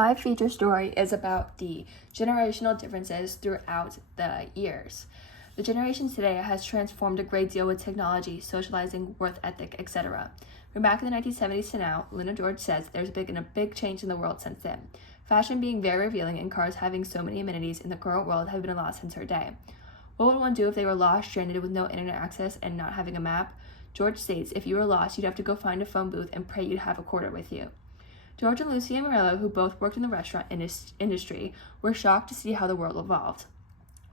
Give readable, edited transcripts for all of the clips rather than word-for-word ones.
My feature story is about the generational differences throughout the years. The generation today has transformed a great deal with technology, socializing, work ethic, etc. From back in the 1970s to now, Lena George says there's been a big change in the world since then. Fashion being very revealing and cars having so many amenities in the current world have been a lot since her day. What would one do if they were lost, stranded with no internet access and not having a map? George states if you were lost, you'd have to go find a phone booth and pray you'd have a quarter with you. George and Lucy Morello, who both worked in the restaurant industry, were shocked to see how the world evolved.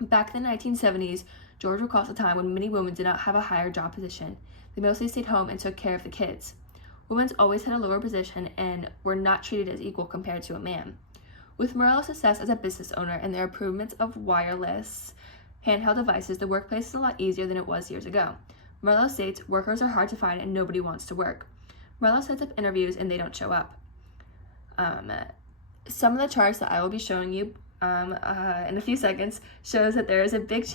Back in the 1970s, George recalls a time when many women did not have a higher job position. They mostly stayed home and took care of the kids. Women always had a lower position and were not treated as equal compared to a man. With Morello's success as a business owner and their improvements of wireless handheld devices, the workplace is a lot easier than it was years ago. Morello states workers are hard to find and nobody wants to work. Morello sets up interviews and they don't show up. Some of the charts that I will be showing you in a few seconds shows that there is a big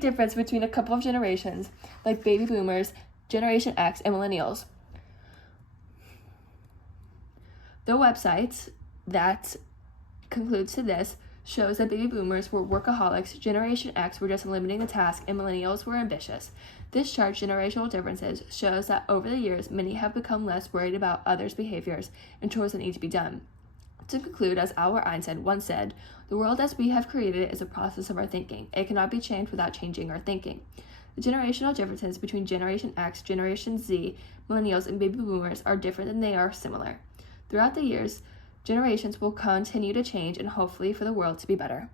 difference between a couple of generations, like baby boomers, Generation X, and millennials. The website that concludes to this shows that baby boomers were workaholics, Generation X were just limiting the task, and millennials were ambitious. This chart, generational differences, shows that over the years, many have become less worried about others' behaviors and chores that need to be done. To conclude, as Albert Einstein once said, the world as we have created it is a process of our thinking. It cannot be changed without changing our thinking. The generational differences between Generation X, Generation Z, millennials, and baby boomers are different than they are similar. Throughout the years, generations will continue to change and hopefully for the world to be better.